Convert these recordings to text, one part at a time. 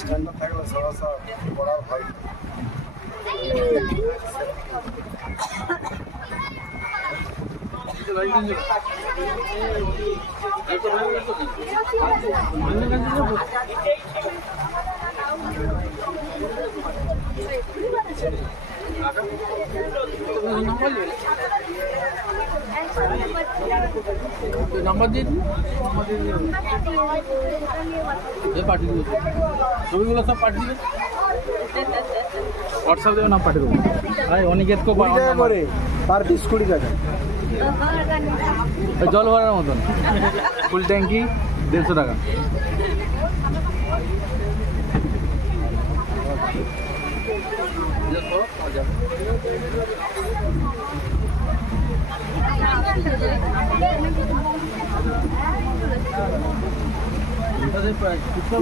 Standard থাকলে সমস্যা পড়ার হয়। নাম্বার দিয়ে পাঠিয়ে দেবো, ছবিগুলো সব পাঠিয়ে দেবে, হোয়াটসঅ্যাপ দেবে, নাম পাঠিয়ে দেবো। ভাই অনিকেত কো করে পার পিস 20 টাকা, জল ভরার মতন ফুল ট্যাঙ্কি 150 টাকা।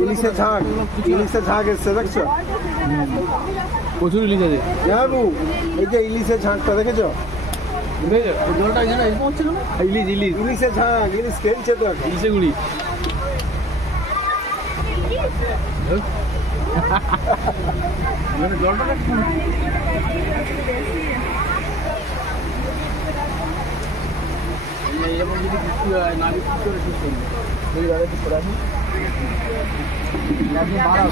ইলিশের ঝাঁক এসছে দেখছো, প্রচুর ইলিশ আছে বাবু। এই যে ইলিশের ঝাঁকটা দেখেছো, ইলিশ ইলিশ ইলিশের ঝাঁক, ইলিশ খেলছে তো, ইলিশে গুড়ি। জলটা এরকম যদি বৃষ্টি হয়, না বৃষ্টি করে ঠিক করবে, এই দাঁড়াতে পড়ে আসি, একদম বাড়া